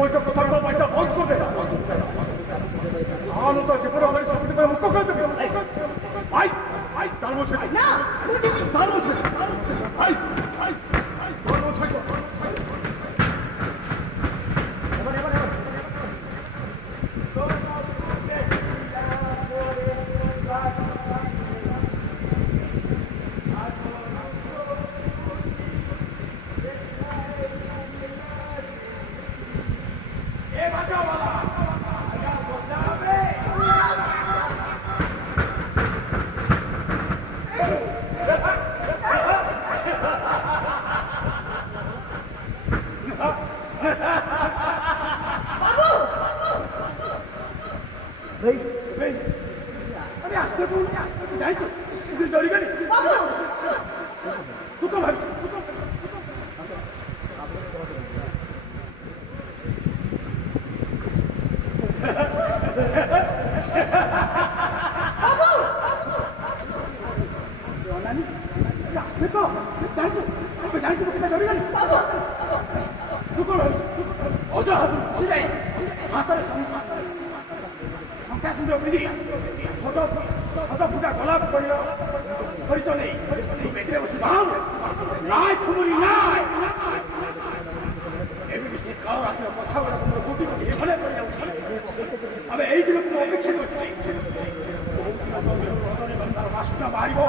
বৈঠক কথা বাড়িটা বন্ধ করবে আলো তো জীবনে আমার চাকরি করে মুক্ত করে দেবে ভাই ভাই তার বসে না তার বসে ভাই ভাই তার বসে अरे आस्ते बोल जायचं तुझी दरी गाडी बाबू तू का भाई आस्ते तो जायचं जायचं कुठे दरी गाडी बाबू तू का भाई 어저 시대 하다를 성타신도 없니 서다부가 걸어버려 허리전에 매들에 오시 마음 나이 투물이 나이 에비비시 가오라트로 타오라서 고기고기 보내버리냐고 아마 에이드는 또 어떻게 놓지 어전에 만나러 맛있다 말이고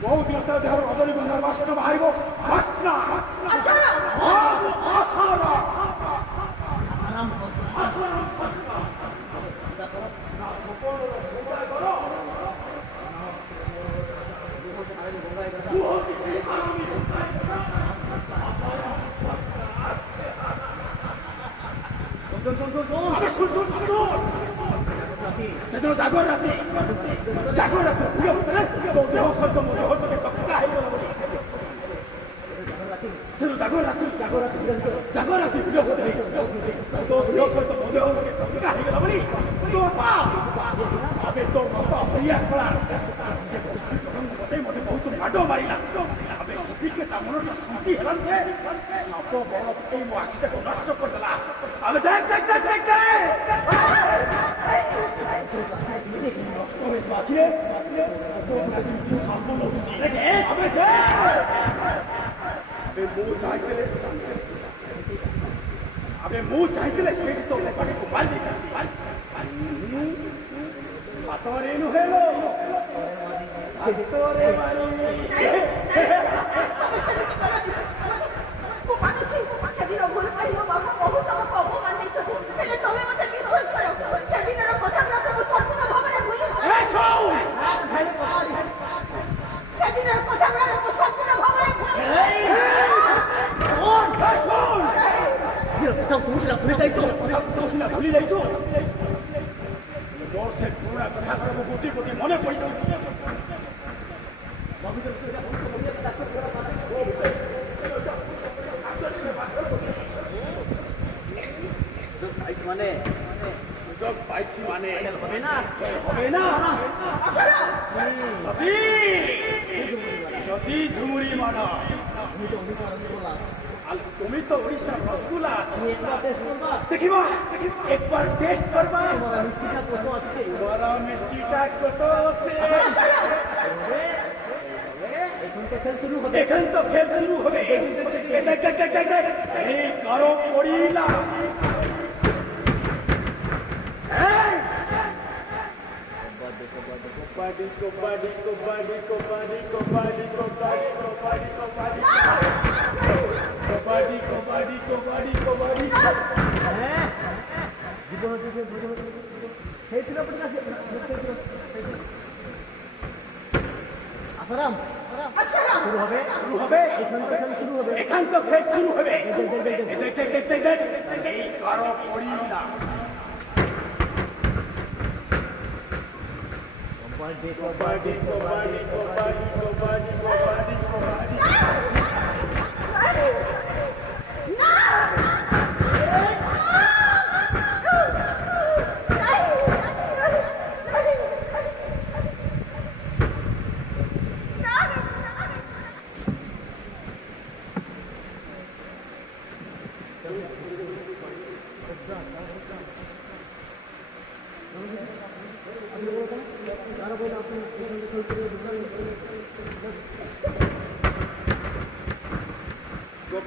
뭐 비었다 대하러 어전에 만나러 맛있다 말이고 맛있다 아사라 아사라 제대로 자고라티 우리 호텔에 너 설정 우리 호텔에 덕후가 해보라 우리 제대로 자고라티 우리 호텔에 너 설정 우리 호텔에 덕후가 해보라 우리 또 봐 아베 또 먹어 우리야 그라 못해 ବହୁତ ମାଡ଼ ମାରିଲା ଆବେ ସେତିକି ତା ମନଟା ଶାନ୍ତି ହେଲାନି ଯେ ସାପ ବଣ ପକେଇ ମୋ ଆଖିଟାକୁ ନଷ୍ଟ କରିଦେଲା ଆବେ ଦେଖ ଆଖିରେ ସାପ ନଉଛି ଆବେ ଦେଖ ଆବେ ମୁଁ ଚାହିଁଥିଲେ ସେଇଠି ତ ଲେପାଟିକୁ ମାରି ଦେଇଥାନ୍ତି ହାତରେನು ಹೇಳು ହାତରେ ମାରି ମୁଁ ମାନୁଛି ସେଦିନ ଭୁଲ ପାଇଁ ମୋ ବାପା ବହୁତ ଆମକୁ ଅପମାନ ଦେଇଛନ୍ତି ହେଲେ ତମେ ମୋତେ ବିଶ୍ୱାସ କର ସେଦିନର କଥାଗୁଡ଼ାକ ମୁଁ ସମ୍ପୂର୍ଣ୍ଣ ଭାବରେ ଭୁଲି ସେଦିନର କଥାଗୁଡ଼ାକ ମୁଁ ସମ୍ପୂର୍ଣ୍ଣ ଭାବରେ ଭୁଲି ଯାଇଛୁ ମୋର ସେ ପୁରୁଣା କଥା ଗୁଡ଼ାକୁ ଗୋଟିଏ ଗୋଟିଏ ମନେ ପଡ଼ିଯାଉଛି সুযোগ পাইছি মানে হবে না সতী ঝুমুরি মানা তুমি তো ওড়িশার রসগোল্লা দেখিব একবার টেস্ট করবা বড় মিষ্টিটা কত আছে এখন তো খেল শুরু হবে এই কারো পড়িলা কবাডি কবাডি কবাডি কবাডি কবাডি কবাডি কবাডি কবাডি কবাডি কবাডি কবাডি কবাডি হ্যাঁ জীবন থেকে সেইছিল পড়া আসারাম শুরু হবে এখান তো খেল শুরু হবে এই কারো পড়িলা kabaddi kabaddi kabaddi kabaddi kabaddi kabaddi kabaddi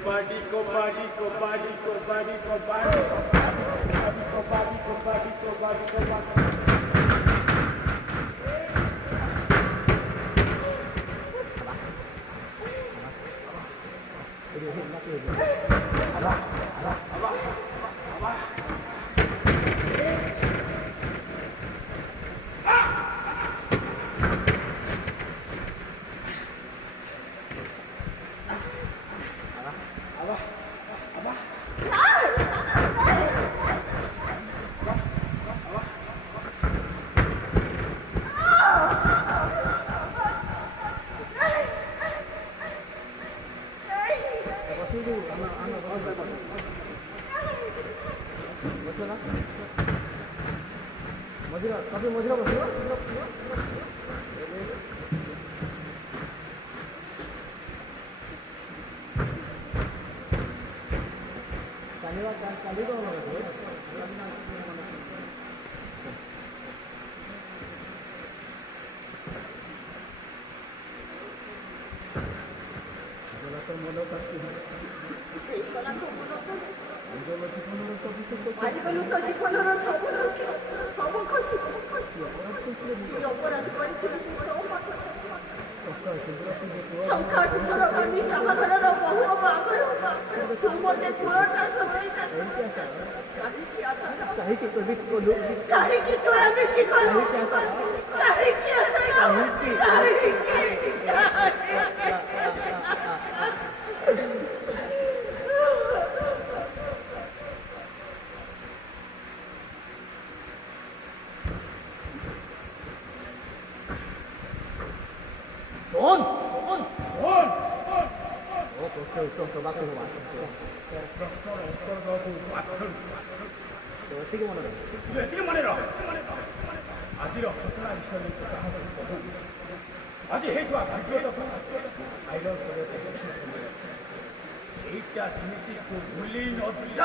Kobadi, kobadi, kobadi, kobadi, kobadi, kobadi, kobadi. tapi mozira mozira kali dong 아직은 눈떠지고는 서부 커시 여보라도 머리끼리 엄마 성카시 서로 언니 사과그러러 먹어 막으러 부모때 돌아타서 가리키 또야 미치고 가리키였어요 가리키 아직 해도 발표도 아이런 소리를 이자 재밌고 울린 어쩌